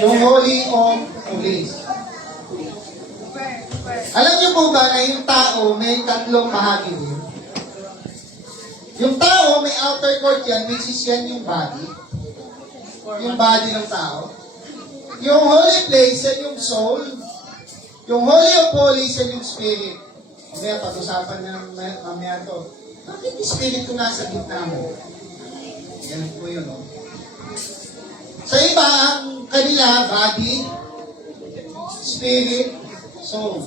Yung Holy of Holies. Alam niyo po ba na yung tao may tatlong bahagi din? Yung tao may outer court yan, which is yan yung body. Yung body ng tao. Yung holy place, yan yung soul. Yung Holy of Holies, yan yung spirit. Mamaya, pag-usapan na mamaya to. Bakit yung spirit ko nasa gitna mo? Yan po yun, no? Sa iba, ang kanila, body, spirit, soul.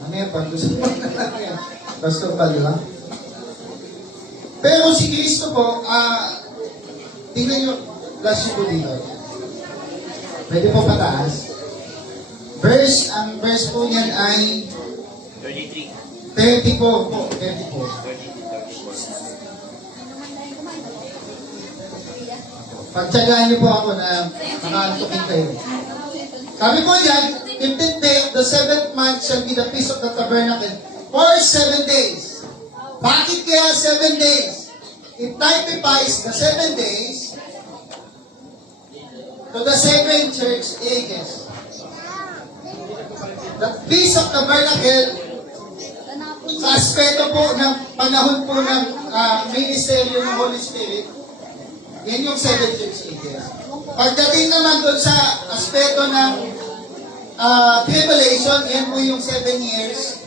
Mamaya, pag-usapan na lang yan. Pastor pa, di ba? Pero si Kristo po, tingnan nyo, flash po dito. Pwede po pataas. Ang verse po niyan ay 33. 34 po. 34. Pagtsagaan niyo po ako na makaantukin kayo. Sabi po diyan, 15th day of the 7th month shall be the feast of the tabernacle for 7 days. Bakit kaya 7 days? It typifies the 7 days to the 7 church ages. The Feast of Tabernacle, sa aspeto po ng panahon po ng ministeryo ng Holy Spirit, yan yung 7 church ages. Pagdating naman doon sa aspeto ng tribulation, yan po yung 7 years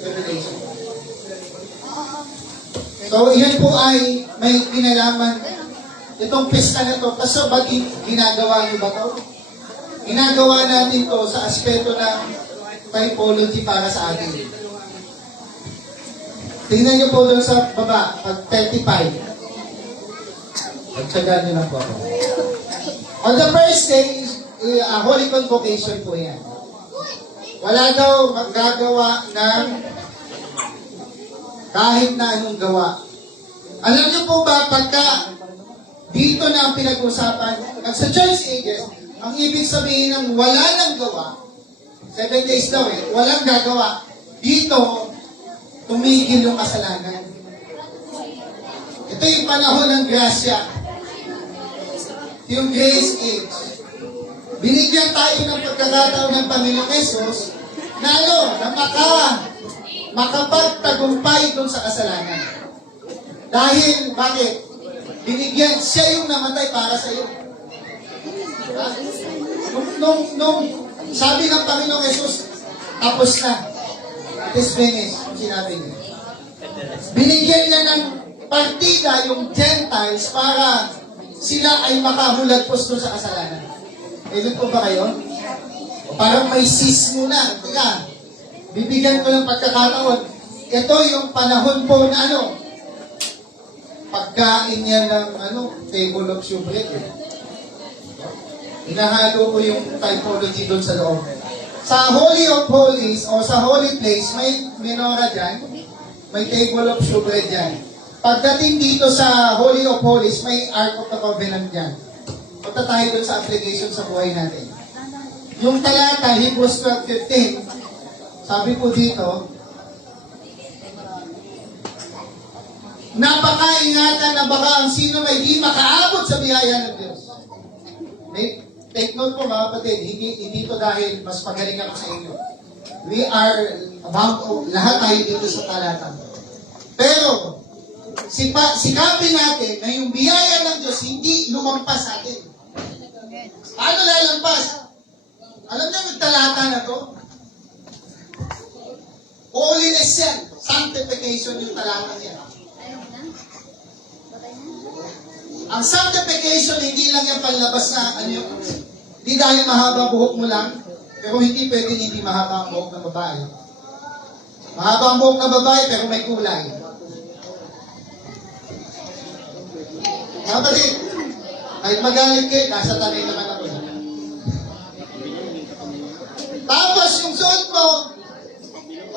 tribulation. So, yan po ay may kinalaman. Itong pista na to, kasi ba't ginagawa niyo ba to? Ginagawa natin to sa aspeto ng typology para sa atin. Tingnan niyo po doon sa baba, pag 35. Pagtsagaan niyo lang po ako. On the first day, Holy Convocation po yan. Wala daw magagawa ng kahit na anong gawa. Alam niyo po ba, pagka dito na ang pinag-usapan, sa church ages, ang ibig sabihin ng wala nang gawa, 7 days daw walang gagawa, dito, tumigil yung kasalanan. Ito yung panahon ng grasya. Yung grace age. Binigyan tayo ng pagkakataon ng Panginoong Jesus na makapagtagumpay dun sa kasalanan. Dahil, bakit? Binigyan, siya yung namatay para sa iyo. Nung sabi ng Panginoong Jesus, tapos na. It is finished, sinabi niya. Binigyan niya ng partida yung Gentiles para sila ay makahulagpos doon sa kasalanan. Ilan po ba kayo? O parang may sis muna. Teka, bibigyan ko ng pagkakataon. Ito yung panahon po na pagkain niya ng table of showbread. Hinahalo ko yung typology doon sa loob. Sa Holy of Holies o sa Holy Place, may menorah dyan, may table of showbread dyan. Pagdating dito sa Holy of Holies, may Ark of the Covenant dyan. Punta tayo doon sa application sa buhay natin. Yung talata, Hebrews 12:15, sabi po dito, napakaingatan na baka ang sino may di makaabot sa biyaya ng Diyos. Take note po mga kapatid, hindi to dahil mas magaling ako sa inyo. We are lahat tayo dito sa talata. Pero, sikapin natin na yung biyaya ng Diyos hindi lumampas sa atin. Paano lalampas? Alam niyo yung talata na to? Holiness yan. Sanctification yung talata niya. Ang sanctification, hindi lang yung panlabas na hindi dahil mahaba buhok mo lang, pero hindi pwedeng hindi mahaba ang buhok ng babae. Mahaba ang buhok ng babae, pero may kulay. Kapatid, kahit magalit kayo, nasa tanay naman ako. Tapos yung suot mo,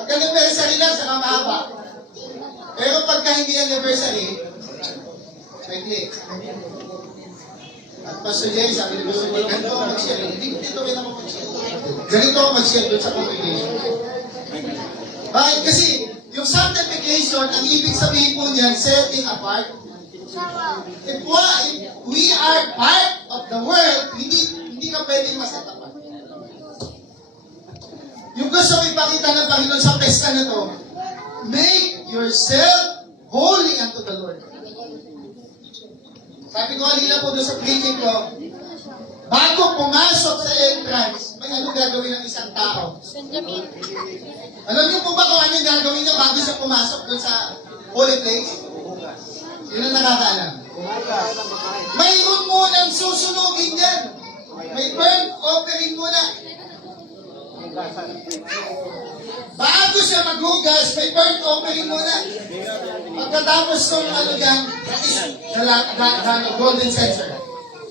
pag-anniversary lang, saka mahaba. Pero pagka hindi anniversary, may click. At Pastor Jerry, sabi ni Pastor Jerry, ganito ako mag-share. Hindi ko dito rin ako mag-share. Ganito ako mag-share doon sa congregation. Bakit? Kasi yung sanctification, ang ibig sabihin po niyan, setting apart. If we are part of the world, hindi ka pwedeng masatapan. Yung gusto mo ipakita ng Panginoon sa pesta na to, make yourself holy unto the Lord. Sabi ko kanina po doon sa preaching ko, bago pumasok sa entrance, may ano gagawin ng isang tao? Alam niyo po ba kung ano yung gagawin niya bago siya pumasok doon sa holy place? Yun ang nakakaalam. Mayroon munang susunugin yan. May burnt offering muna. Bago siya maghugas, may burnt offering muna. Pagkatapos ng ano dyan, that is the golden censer.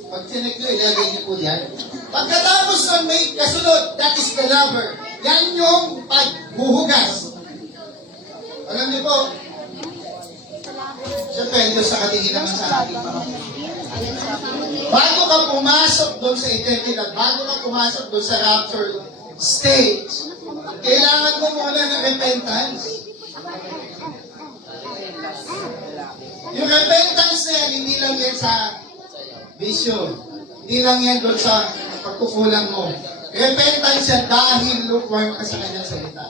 Pag sinek nyo, ilagay niyo po diyan. Pagkatapos ng may kasunod, that is the laver. Yan yung paghuhugas. Alam niyo po, siyempre, Diyos sa katingin naman sa ating mga bago ka pumasok doon sa eternidad, bago ka pumasok doon sa rapture stage, kailangan mo muna ng repentance. Yung repentance na yan, hindi lang yan sa vision. Hindi lang yan doon sa pagkukulang mo. Repentance yan dahil lukewarm ka sa kanyang salita.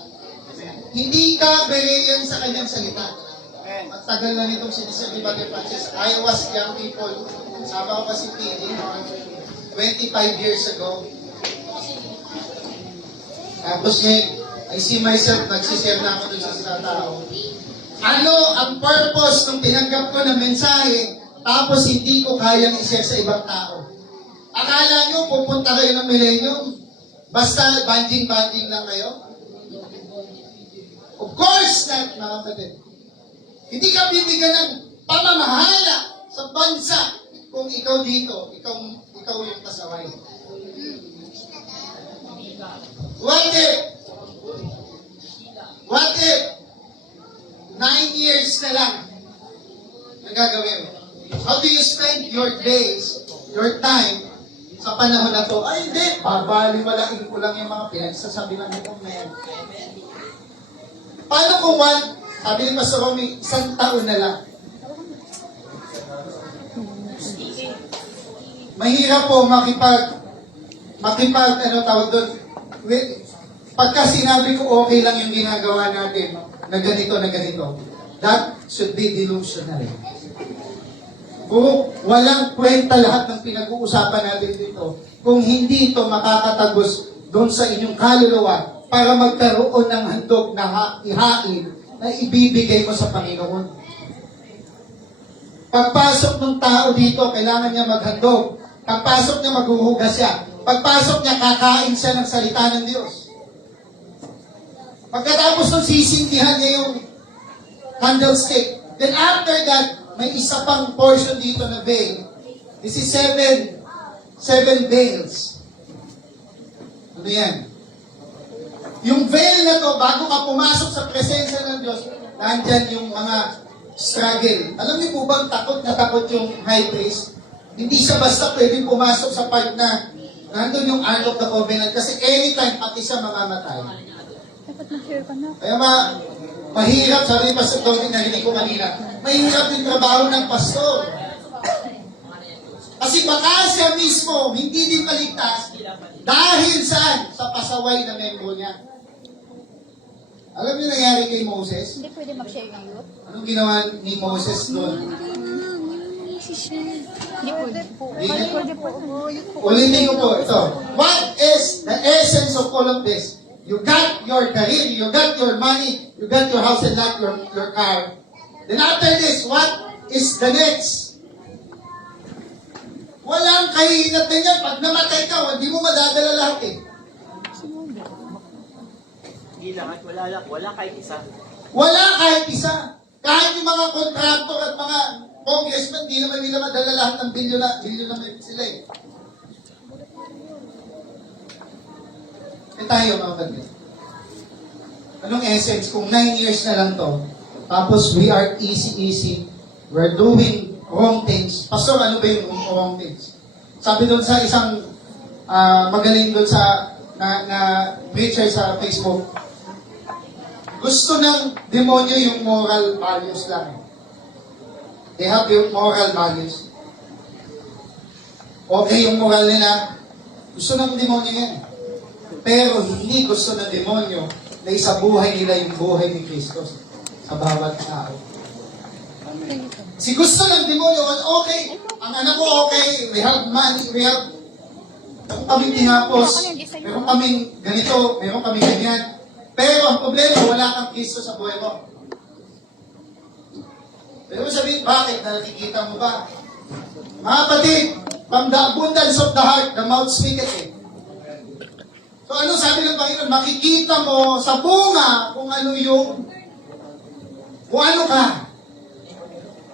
Hindi ka beriyan sa kanyang salita. At tagal na nitong sinisabi ba ni Francis, I was young people. Sama ko pa si PJ, 25 years ago. Tapos I see myself, nagsishare na ako dun sa isang tao. Ano ang purpose ng tinanggap ko na mensahe, tapos hindi ko kayang i-share sa ibang tao? Akala nyo, pupunta kayo ng millennium? Basta banding-banding lang kayo? Of course not, mga kapatid. Hindi ka bibigyan ng pamamahala sa bansa kung ikaw dito, ikaw yung pasaway. What if 9 years na lang ang gagawin mo? How do you spend your days, your time sa panahon na to? Ay, hindi. Babaliwalain ko lang yung mga pinagsasabi ng itong men. Paano kung sabi ni Pastor Romy, 1 taon na lang? Mahirap po ano tawag doon, pagka sinabi ko okay lang yung ginagawa natin, na ganito, that should be delusional. Kung walang kwenta lahat ng pinag-uusapan natin dito, kung hindi ito makakatagos doon sa inyong kaluluwa para magkaroon ng handog na ihain na ibibigay mo sa Panginoon. Pagpasok ng tao dito, kailangan niya maghandog. Pagpasok niya, maghuhugas siya. Pagpasok niya, kakain siya ng salita ng Diyos. Pagkatapos ng sisindihan niya yung candlestick, then after that, may isa pang portion dito na veil. This is seven veils. Ano yan? Yung veil na to, bago ka pumasok sa presensya ng Diyos, nandyan yung mga struggle. Alam niyo po bang takot na takot yung high priest? Hindi siya basta pwedeng pumasok sa part na nandun yung Ark of the Covenant kasi anytime pati siya mamamatay. Kaya mahirap, sabi pa sa Dominic, narinig ko kanina, mahirap yung trabaho ng pastor. Kasi baka siya mismo hindi din maligtas dahil saan? Sa pasaway na membro niya. Alam niyo nangyari kay Moses? Hindi pwede mag-share ng youth? Anong ginawa ni Moses doon? Hindi pwede po. Pwede po. Ulitin ko po ito. What is the essence of all of this? You got your career, you got your money, you got your house and lot, your car. Then after this, what is the next? Walang kahinatan niya. Pag namatay ka, hindi mo madadala lahat eh. Hindi lahat, wala kahit isa. Wala kahit isa. Kahit yung mga contractor at mga congressman, di naman nila madala lahat ng bilyon na sila eh. Tayo mga kapatid. Anong essence? Kung 9 years na lang to, tapos we are easy, we're doing wrong things. Pastor, ano ba yung wrong things? Sabi doon sa isang magaling doon sa na preacher sa Facebook, gusto ng demonyo yung moral values lang. They have your moral values. Okay yung moral nila. Gusto ng demonyo yan. Pero hindi gusto ng demonyo na isabuhay nila yung buhay ni Kristo sa bawat tao. Si gusto ng demonyo, okay, ang anak ko okay, we have money, we have meron kaming tinapos, meron kaming ganito, meron kaming ganyan. Pero ang problema, wala kang Kristo sa buhay mo. Pero sabihin, bakit? Nakikita mo ba? Mga kapatid, from the abundance of the heart, the mouth speaketh it. So ano sabi ng Panginoon? Makikita mo sa bunga kung ano ka.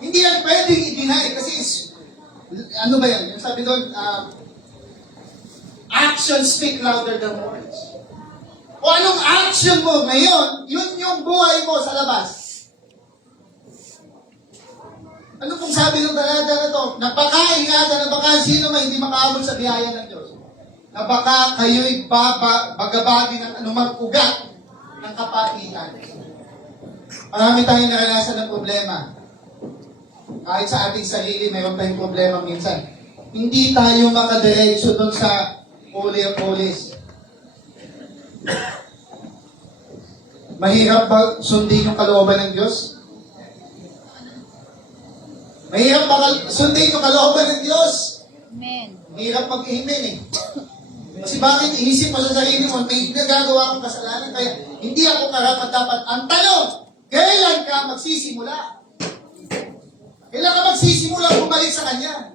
Hindi yan pwedeng i-deny kasi ano ba yan? Yung sabi doon, actions speak louder than words. O anong action mo ngayon, yun yung buhay mo sa labas. Ano pong sabi ng talata na to? Napaka-ingatan na baka sino man hindi makaabot sa biyaya ng Diyos. Na baka kayo'y bagabagi ng anumang ugat ng kapatitan. Marami tayong naranasan ng problema. Kahit sa ating sarili, mayroon tayong problema minsan. Hindi tayo makadiretso doon sa Holy of Holies. Mahirap ba sundin yung kalooban ng Diyos? Mahirap ba sundin yung kalooban ng Diyos? Amen. Mahirap mag-amen eh. Kasi bakit inisip mo sa sarili mo, may nagagawa akong kasalanan, kaya hindi ako karapat-dapat. Ang tanong, kailan ka magsisimula? Kailan ka magsisimula bumalik sa Kanya?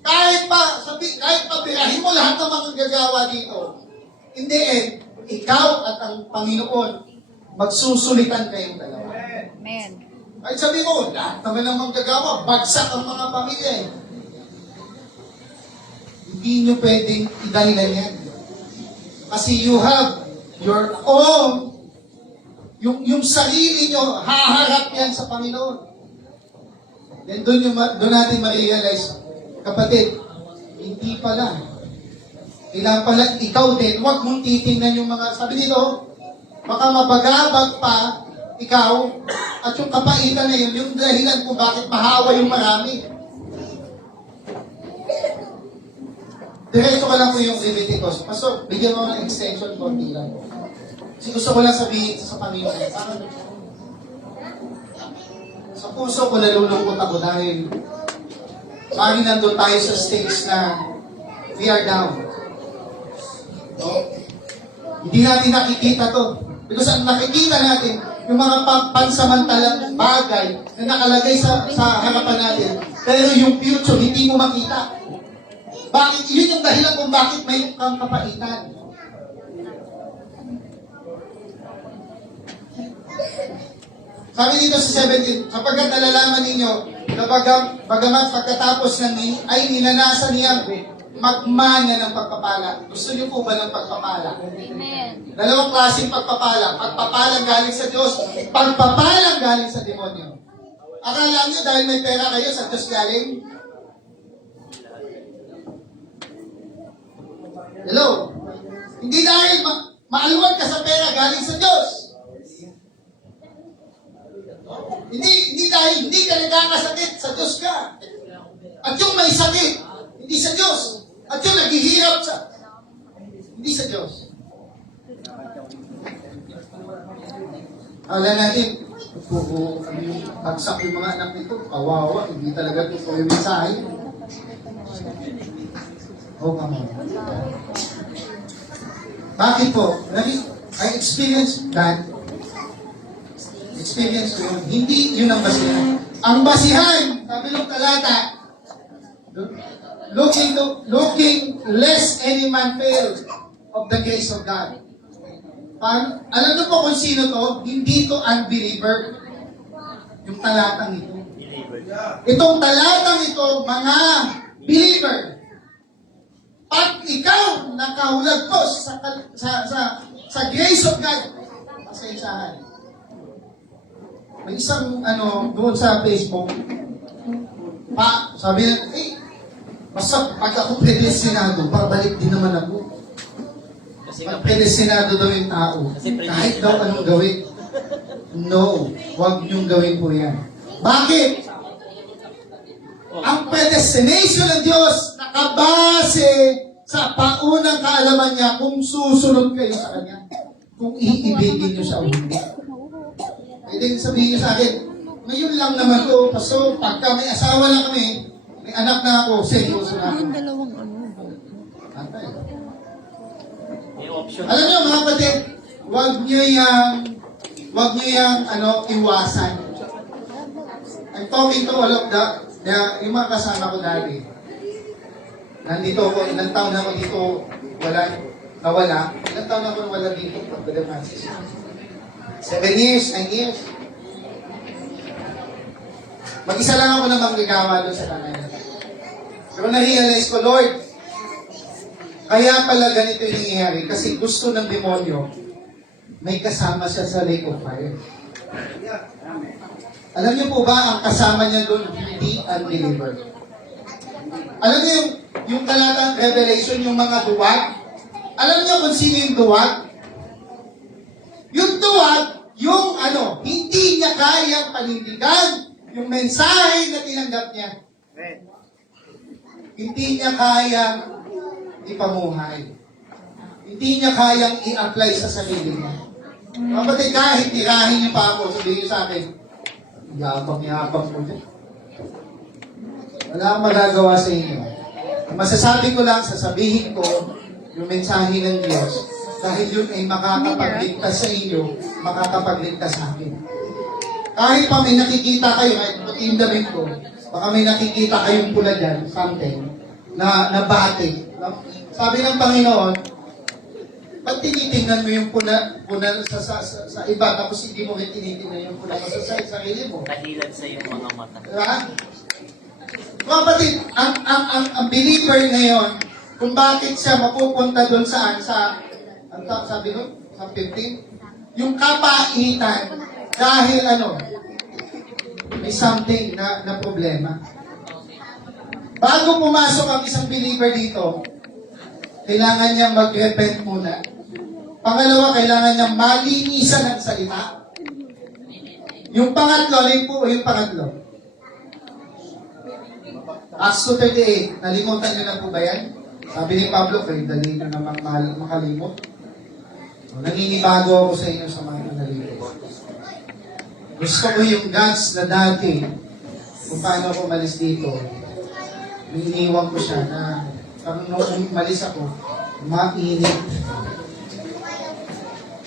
Kahit pa birahin mo lahat ng mga gagawa dito, in the end, ikaw at ang Panginoon, magsusulitan kayong dalawa. Amen. Kahit sabi mo, lahat naman ng manggagawa, bagsak ang mga pamilya eh. Hindi nyo pwedeng idahilan yan. Kasi you have your own, yung sarili nyo, haharap yan sa Panginoon. Then doon natin ma-realize, kapatid, hindi pala. Kailangan pala ikaw din, huwag mong titingnan yung mga, sabi dito, baka mapagabag pa ikaw at yung kapaitan na yun, yung dahilan kung bakit mahawa yung marami. Diretso ka lang po yung Leviticus. Pastor, bigyan mo ng extension konti lang. Kasi gusto ko lang sabihin sa Panginoon. Sa puso ko nalulungkot ako dahil parang nandun tayo sa stage na we are down. No? Hindi natin nakikita to. Because ang nakikita natin, yung mga pansamantalang bagay na nakalagay sa harapan natin, pero yung future, hindi mo makita. Bakit? Yun yung dahilan kung bakit may kang kapaitan. Sabi dito sa 17, sapagkat nalalaman ninyo na bagamat pagkatapos ng ay ninanasan niya magmana ng pagpapala. Gusto niyo po ba ng pagpapala? Amen. Dalawang klaseng pagpapala. Pagpapalang galing sa Diyos, pagpapalang galing sa demonyo. Akala niyo dahil may pera kayo sa Diyos galing? Hello? Hindi dahil maaluan ka sa pera galing sa Diyos. Hindi dahil hindi ka nagkakasakit sa Diyos ka. At yung may sakit, hindi sa Diyos. At yung naghihirap hindi sa Diyos. Akala natin, bagsak yung mga anak nito, kawawa, hindi talaga ito yung mensahe. Oh, come on. Bakit po? I experienced that. Experience ko yun. Hindi yun ang basihan. Ang basihan, sabi ng talata, looking lest any man fail of the grace of God. Alam niyo po kung sino to? Hindi to unbeliever. Yung talatang ito. Itong talatang ito, mga believer. Pag ikaw nakahulag po sa grace of God, pasensyahan. May isang doon sa Facebook, sabi na, basta pag ako predestinado, pabalik din naman ako. Pag predestinado daw yung tao, kahit daw anong gawin. No, huwag niyong gawin po yan. Bakit? Ang predestination ng Diyos nakabase sa paunang kaalaman niya kung susunod kayo sa Kanya. Kung iibigin niyo siya o hindi. Pwede sabihin niyo sa akin, ngayon lang naman to, paso, pagka may asawa na kami, may anak na ako, seryoso na ako. Antay. May option. Alam niyo mga kapatid, huwag niyo yung iwasan. I'm talking to all of yung mga kasama ko dati. Nandito ako, ilang taon na ako dito, nawala. Ilang taon na ako nawala dito, Brother Francis? 7 years, 9 years. Mag-isa lang ako na manggagawa doon sa tanay. Pero na-realize ko, Lord, kaya pala ganito yung nangyayari kasi gusto ng demonyo, may kasama siya sa lake of fire. Alam niyo po ba, ang kasama niya doon, hindi unbeliever. Alam niyo yung talatang Revelation, yung mga duwag? Alam niyo kung sino yung duwag? Yung duwag, hindi niya kayang panindigan yung mensahe na tinanggap niya. Hindi niya kayang ipamuhay. Hindi niya kayang i-apply sa sarili niya. Kapatid, kahit tirahin niyo pa ako, sabihin niyo sa akin, yabang-yabang mo dyan. Wala akong magagawa sa inyo. Ang masasabi ko lang, sasabihin ko yung mensahe ng Diyos dahil yun ay makakapagligtas sa inyo, makakapagligtas sa akin. Kahit pa may nakikita kayo, kahit puting damit ko, baka may nakikita kayong pula dyan, something, na batik. Sabi ng Panginoon, ba't tinitingnan mo yung puna sa iba, tapos hindi mo rin tinitingnan yung puna sa sarili mo? Kahilan sa iyong mga mata. Diba? Mga kapatid, ang believer ngayon, kung bakit siya mapupunta doon saan, sabi nun, sa 15, yung kapaitan, dahil may something na problema. Bago pumasok ang isang believer dito, kailangan niyang mag-repent muna. Pangalawa, kailangan niyang malinisan ang salita. Yung pangatlo, yung pangatlo. Acts 2:38, nalimutan niyo na po ba yan? Sabi ni Pablo, kayo dali na namang makalimot. So, naninibago ako sa inyo sa mga nalilimot. Gusto ko yung guts na dati, kung paano ako malis dito, iniiwan ko siya na nung umalis ako, mainit.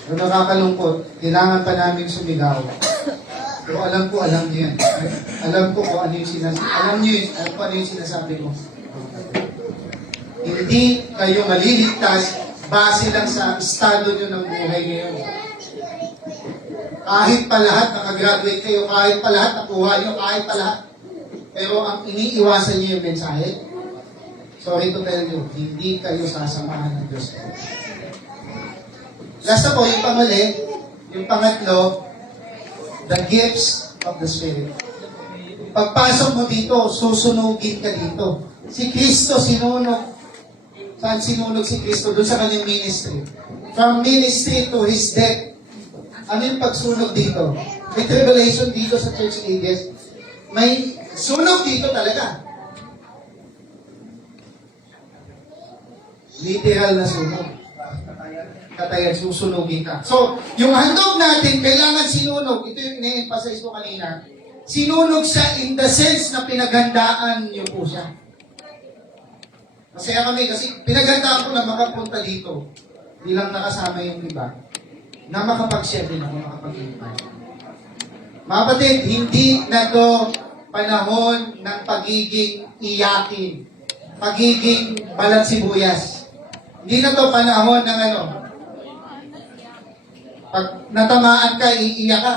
Pero nakakalungkot, kailangan pa namin sumigaw. Pero alam niyo yan. Alam ko kung ano yung sinasabi ko. Hindi kayo maliligtas base lang sa estado nyo ng buhay ngayon. Kahit pa lahat nakagraduate kayo, kahit pa lahat nakuha nyo, kahit pa lahat. Pero ang iniiwasan nyo yung mensahe, sorry to tell you, hindi kayo sasamahan ng Diyos. Last na po, yung panguli, yung pangatlo, the gifts of the Spirit. Pagpasok mo dito, susunugin ka dito. Si Kristo sinunog. Saan sinunog si Kristo? Doon sa kanyang ministry. From ministry to His death. Ano yung pagsunog dito? May tribulation dito sa church ages. May sunog dito talaga. Literal na sunog. Katayan, susunugin ka. So, yung handog natin, kailangan sinunog. Ito yung ine-emphasize ko kanina. Sinunog siya in the sense na pinagandaan niyo po siya. Masaya kami kasi pinagandaan ko na makapunta dito. Hindi lang nakasama yung iba. Na makapag-share din ako, makapag-invite. Mga kapatid, hindi na to panahon ng pagiging iyakin. Pagiging balat sibuyas. Hindi na to panahon ng pag natamaan ka, iiyak ka.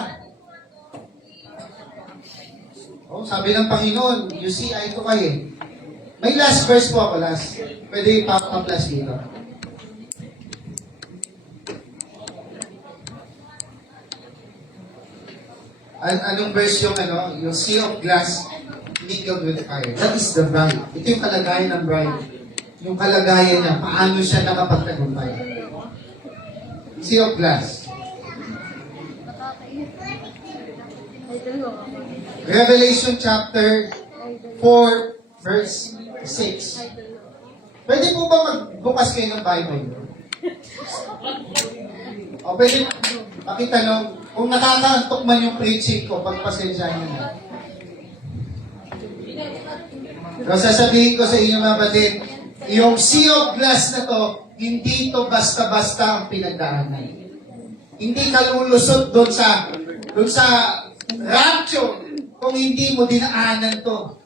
Oh, sabi ng Panginoon, you see eye to eye. May last verse po ako, last. Pwede pa-plus dito. Anong verse yung yung sea of glass mingled with fire? That is the bride. Ito yung kalagayan ng bride. Yung kalagayan niya, paano siya nakapagtagumpay. Sea of glass. Revelation chapter 4, verse 6. Pwede po ba magbukas kayo ng Bible? O pwede makita nung, kung nakakaantok man yung preaching ko, pagpasensyahan nyo na. So sasabihin ko sa inyo mga batid, yung sea of glass na to, hindi to basta-basta ang pinagdaanan. Hindi ka lulusot doon sa rapture kung hindi mo dinaanan to.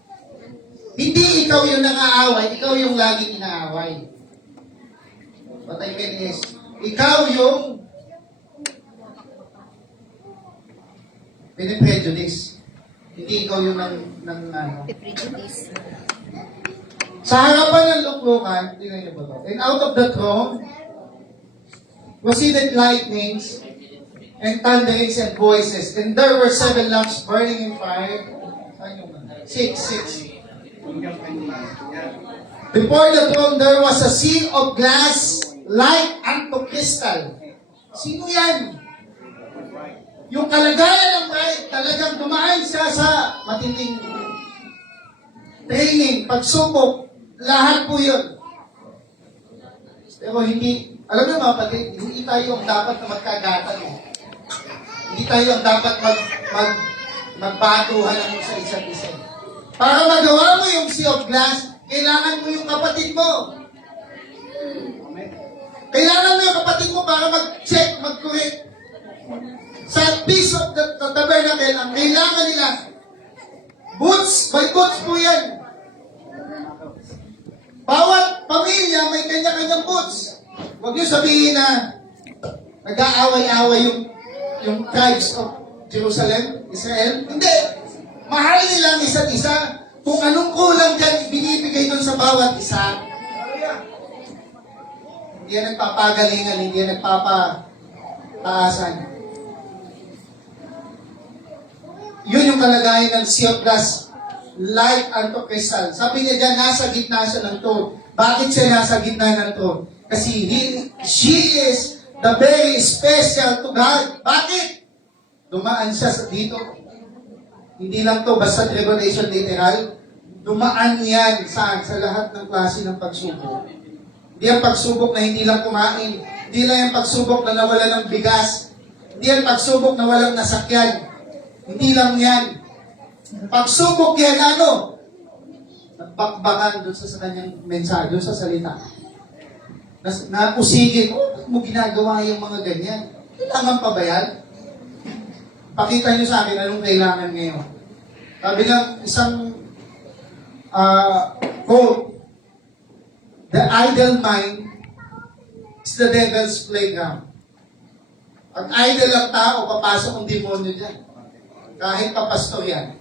Hindi ikaw yung nangaaway, ikaw yung laging inaaway. What I mean is, ikaw yung piniprejudice. Hindi ikaw yung ano. Prejudice. Sa harapan ng luklukan, tingnan niyo po to. And out of the throne, was seated lightnings, and thunderings and voices. And there were 7 lamps burning in fire. Saan yung 6. Before the throne, there was a sea of glass like unto crystal. Sino yan? Yung kalagayan ng pride, talagang dumaan siya sa matinding training, pagsubok, lahat po yun. Pero hindi, alam niyo mga kapatid, hindi tayo ang dapat na magkagatan. Hindi tayo ang dapat magbatuhan ng sa isa't isa. Para magawa mo yung sea of glass, kailangan mo yung kapatid mo. Kailangan mo yung kapatid mo para mag-check, mag-correct. Sa piece of the tabernacle, ang kailangan nila, boots, by boots po yan. Bawat pamilya may kanya-kanyang boots. Huwag niyo sabihin na nag-aaway-aaway yung tribes of Jerusalem, Israel. Hindi. Mahal nila ang isa't isa. Kung anong kulang dyan, binibigay doon sa bawat isa. Hindi yan nagpapagalingan, hindi yan nagpapataasan. Yun yung kalagayan ng sea of glass, light unto crystal. Sabi niya dyan, nasa gitna siya ng throne. Bakit siya nasa gitna ng throne? Kasi she is the very special to God. Bakit? Dumaan siya dito. Hindi lang to basta tribulation literal. Dumaan yan sa lahat ng klase ng pagsubok. Hindi ang pagsubok na hindi lang kumain. Hindi lang yung pagsubok na nawala ng bigas. Hindi ang pagsubok na walang nasakyan. Hindi lang yan. Pagsubok yan, ano? Nagbakbakan doon sa kanyang mensahe, doon sa salita. Nausigin, ba't mo ginagawa yung mga ganyan? Kailangan pa ba yan? Pakita niyo sa akin anong kailangan ngayon. Sabi ng isang quote, the idle mind is the devil's playground. Pag idle ang tao, papasok ang demonyo dyan. Kahit papastor yan.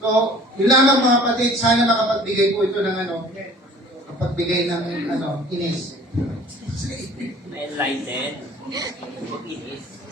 So, yun lamang mga kapatid, sana makapagbigay po ito ng makapagbigay ng inis. Enlightened. Inis.